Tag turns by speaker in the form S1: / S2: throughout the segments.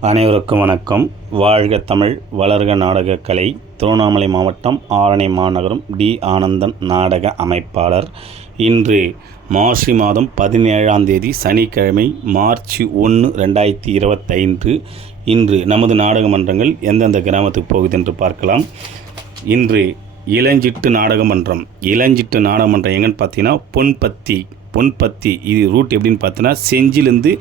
S1: அனைவருக்கும் வணக்கம். வாழ்க தமிழ் வளர்க நாடக கலை. திருவண்ணாமலை மாவட்டம் ஆரணி மாநகரம் டி. ஆனந்தன் நாடக அமைப்பாளர். இன்று மாசி மாதம் பதினேழாம் தேதி சனிக்கிழமை மார்ச் ஒன்று ரெண்டாயிரத்தி இருபத்தைந்து. இன்று நமது நாடக மன்றங்கள் எந்தெந்த கிராமத்துக்கு போகுது என்று பார்க்கலாம். இன்று இளஞ்சிட்டு நாடகமன்றம் இளஞ்சிட்டு நாடகமன்றம் எங்கன்னு பார்த்தீங்கன்னா பொன்பத்தி பொன்பத்தி. இது ரூட் எப்படின்னு பார்த்தோன்னா செஞ்சிலேருந்து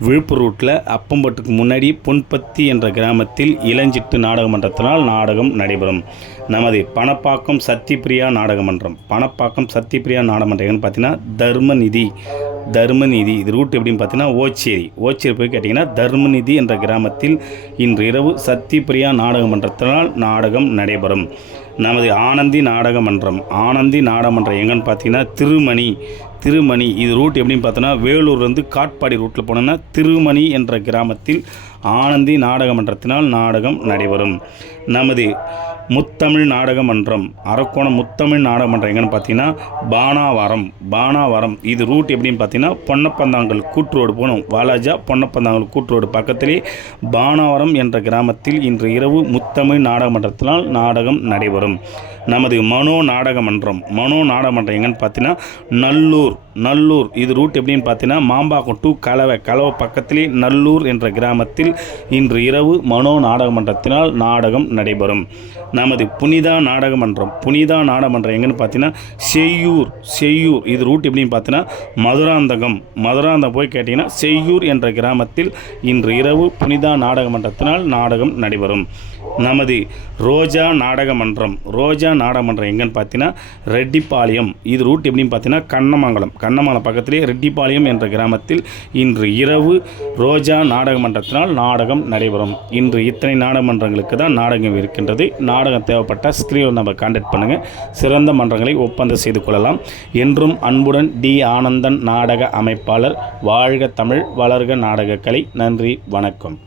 S1: விழுப்புரம் ரூட்டில் அப்பம்பட்டுக்கு முன்னாடி பொன்பத்தி என்ற கிராமத்தில் இளஞ்சிட்டு நாடகமன்றத்தினால் நாடகம் நடைபெறும். நமது பணப்பாக்கம் சத்தியபிரியா நாடகமன்றம் பணப்பாக்கம் சத்தியபிரியா நாடகமன்றம் என்னன்னு பார்த்தீங்கன்னா தர்மநிதி தர்மநிதி. இது ரூட் எப்படின்னு பார்த்தீங்கன்னா ஓச்சேரி. ஓச்சேரி போய் கேட்டிங்கன்னா தர்மநிதி என்ற கிராமத்தில் இன்று இரவு சத்தியபிரியா நாடகமன்றத்தினால் நாடகம் நடைபெறும். நமது ஆனந்தி நாடக மன்றம். ஆனந்தி நாடக மன்றம் எங்கன்னு பார்த்தீங்கன்னா திருமணி. திருமணி. இது ரூட் எப்படின்னு பார்த்தோன்னா வேலூர்லேருந்து காட்பாடி ரூட்டில் போனோன்னா திருமணி என்ற கிராமத்தில் ஆனந்தி நாடக மன்றத்தினால் நாடகம் நடைபெறும். நமது முத்தமிழ் நாடக மன்றம் அரக்கோணம் முத்தமிழ் நாடக மன்றம் எங்கன்னு பார்த்தீங்கன்னா பானாவரம் பானாவரம். இது ரூட் எப்படின்னு பார்த்தீங்கன்னா பொன்னப்பந்தாங்கல் கூட்டு ரோடு போகணும். வாலாஜா பொன்னப்பந்தாங்கல் கூட்டு ரோடு பக்கத்திலே பானாவரம் என்ற கிராமத்தில் இன்று இரவு முத்தமிழ் நாடக மன்றத்தினால் நாடகம் நடைபெறும். நமது மனோ நாடக மன்றம் மனோ நாடக மன்றம் எங்கன்னு பார்த்தீங்கன்னா நல்லூர் நல்லூர். இது ரூட் எப்படின்னு பார்த்தீங்கன்னா மாம்பாக்கம் டு கலவை கலவை பக்கத்திலே நல்லூர் என்ற கிராமத்தில் இன்று இரவு மனோ நாடக மன்றத்தினால் நாடகம் நடைபெறும். நமது புனிதா நாடகமன்றம் புனிதா நாடகமன்றம் எங்கன்னு பார்த்தீங்கன்னா செய்யூர் செய்யூர் இது ரூட் எப்படின்னு பார்த்தீங்கன்னா மதுராந்தகம் மதுராந்தகம் போய் கேட்டிங்கன்னா செய்யூர் என்ற கிராமத்தில் இன்று இரவு புனிதா நாடகமன்றத்தினால் நாடகம் நடைபெறும். நமது ரோஜா நாடக மன்றம் ரோஜா நாடக மன்றம் எங்கன்னு பார்த்தீங்கன்னா ரெட்டிப்பாளையம் இது ரூட் எப்படின்னு பார்த்தீங்கன்னா கண்ணமங்கலம் கண்ணமங்கலம் பக்கத்திலே ரெட்டிப்பாளையம் என்ற கிராமத்தில் இன்று இரவு ரோஜா நாடக மன்றத்தினால் நாடகம் நடைபெறும். இன்று இத்தனை நாடகமன்றங்களுக்கு தான் நாடகம் இருக்கின்றது. நாடகம் தேவைப்பட்ட ஸ்க்ரீனில் நம்ம காண்டாக்ட் பண்ணுங்கள் சிறந்த மன்றங்களை ஒப்பந்தம் செய்து கொள்ளலாம். என்றும் அன்புடன் டி. ஆனந்தன் நாடக அமைப்பாளர் வாழ்க தமிழ் வளர்க நாடக கலை நன்றி வணக்கம்.